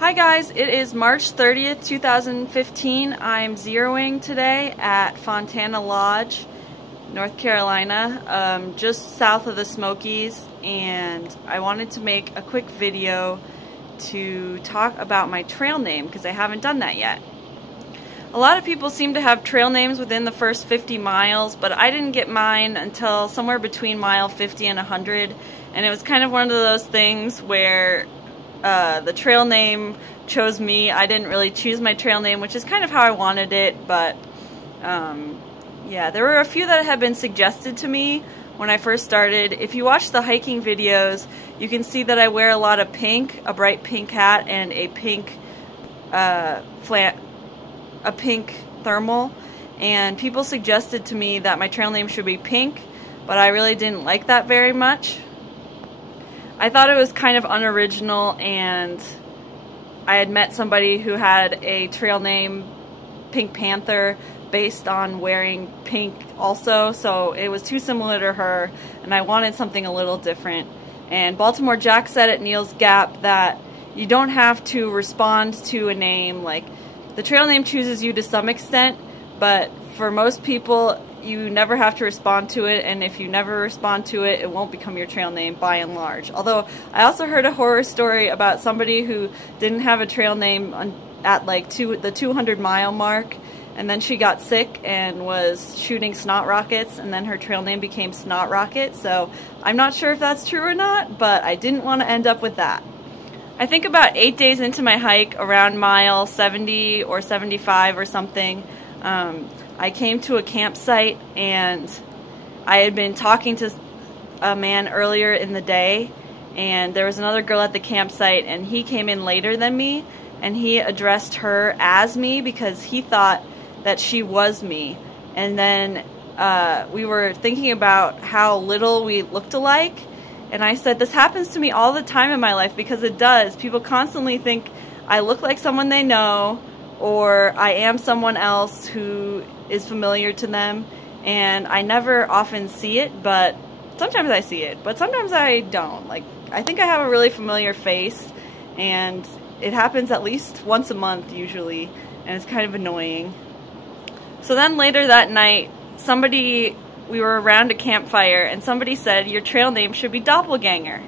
Hi guys, it is March 30th, 2015. I'm zeroing today at Fontana Lodge, North Carolina, just south of the Smokies, and I wanted to make a quick video to talk about my trail name because I haven't done that yet. A lot of people seem to have trail names within the first 50 miles, but I didn't get mine until somewhere between mile 50 and 100, and it was kind of one of those things where the trail name chose me. I didn't really choose my trail name, which is kind of how I wanted it, but yeah, there were a few that had been suggested to me when I first started. If you watch the hiking videos, you can see that I wear a lot of pink, a bright pink hat, and a pink pink thermal, and people suggested to me that my trail name should be Pink, but I really didn't like that very much. I thought it was kind of unoriginal, and I had met somebody who had a trail name Pink Panther based on wearing pink also, so it was too similar to her and I wanted something a little different. And Baltimore Jack said at Neil's Gap that you don't have to respond to a name. Like, the trail name chooses you to some extent, but for most people you never have to respond to it, and if you never respond to it, it won't become your trail name by and large. Although I also heard a horror story about somebody who didn't have a trail name at like the 200-mile mark, and then she got sick and was shooting snot rockets, and then her trail name became Snot Rocket. So I'm not sure if that's true or not, but I didn't want to end up with that. I think about 8 days into my hike, around mile 70 or 75 or something, I came to a campsite, and I had been talking to a man earlier in the day, and there was another girl at the campsite, and he came in later than me, and he addressed her as me because he thought that she was me. And then we were thinking about how little we looked alike, and I said, this happens to me all the time in my life, because it does. People constantly think I look like someone they know, or I am someone else who is familiar to them, and I never often see it, but sometimes I see it, but sometimes I don't. Like, I think I have a really familiar face, and it happens at least once a month usually, and it's kind of annoying. So then later that night, we were around a campfire, and somebody said, your trail name should be Doppelganger.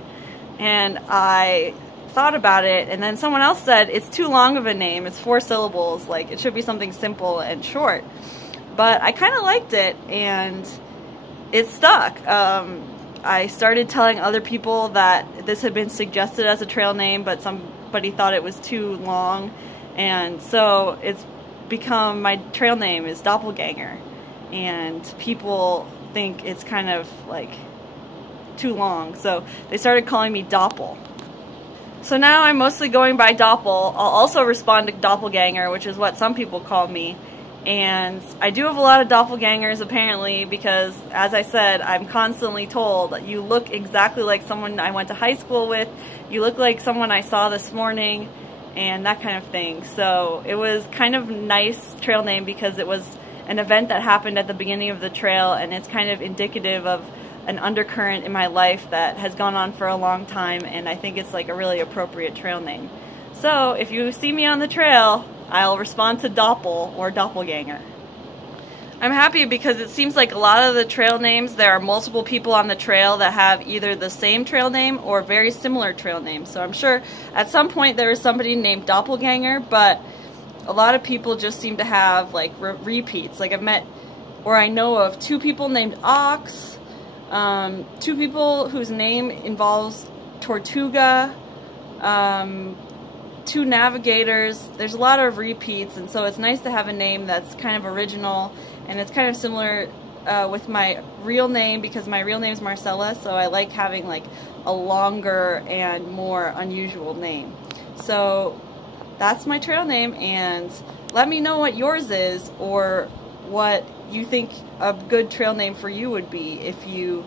And I thought about it, and then someone else said, it's too long of a name, it's 4 syllables, like it should be something simple and short. But I kind of liked it, and it stuck. I started telling other people that this had been suggested as a trail name, but somebody thought it was too long, and so it's become, my trail name is Doppelganger, and people think it's kind of like too long, so they started calling me Doppel. So now I'm mostly going by Doppel. I'll also respond to Doppelganger, which is what some people call me. And I do have a lot of doppelgangers apparently, because as I said, I'm constantly told that you look exactly like someone I went to high school with, you look like someone I saw this morning, and that kind of thing. So it was kind of a nice trail name because it was an event that happened at the beginning of the trail, and it's kind of indicative of an undercurrent in my life that has gone on for a long time, and I think it's like a really appropriate trail name. So if you see me on the trail, I'll respond to Doppel or Doppelganger. I'm happy because it seems like a lot of the trail names, there are multiple people on the trail that have either the same trail name or very similar trail names. So I'm sure at some point there is somebody named Doppelganger, but a lot of people just seem to have like repeats. Like I've met, or I know of, 2 people named Ox, 2 people whose name involves Tortuga, 2 navigators. There's a lot of repeats, and so it's nice to have a name that's kind of original, and it's kind of similar with my real name, because my real name is Marcella, so I like having like a longer and more unusual name. So that's my trail name, and let me know what yours is, or what you think a good trail name for you would be if you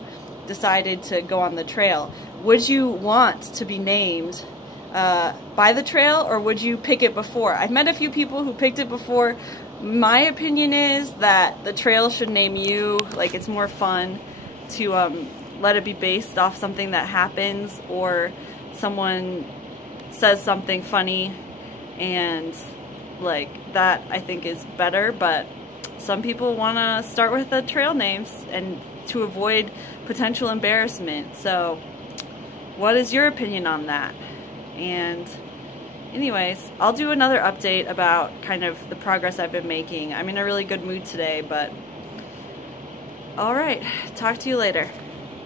decided to go on the trail. Would you want to be named by the trail, or would you pick it before? I've met a few people who picked it before. My opinion is that the trail should name you. Like, it's more fun to let it be based off something that happens, or someone says something funny and like that I think is better, but some people want to start with the trail names and to avoid potential embarrassment. So what is your opinion on that? And anyways, I'll do another update about kind of the progress I've been making. I'm in a really good mood today, but alright, talk to you later.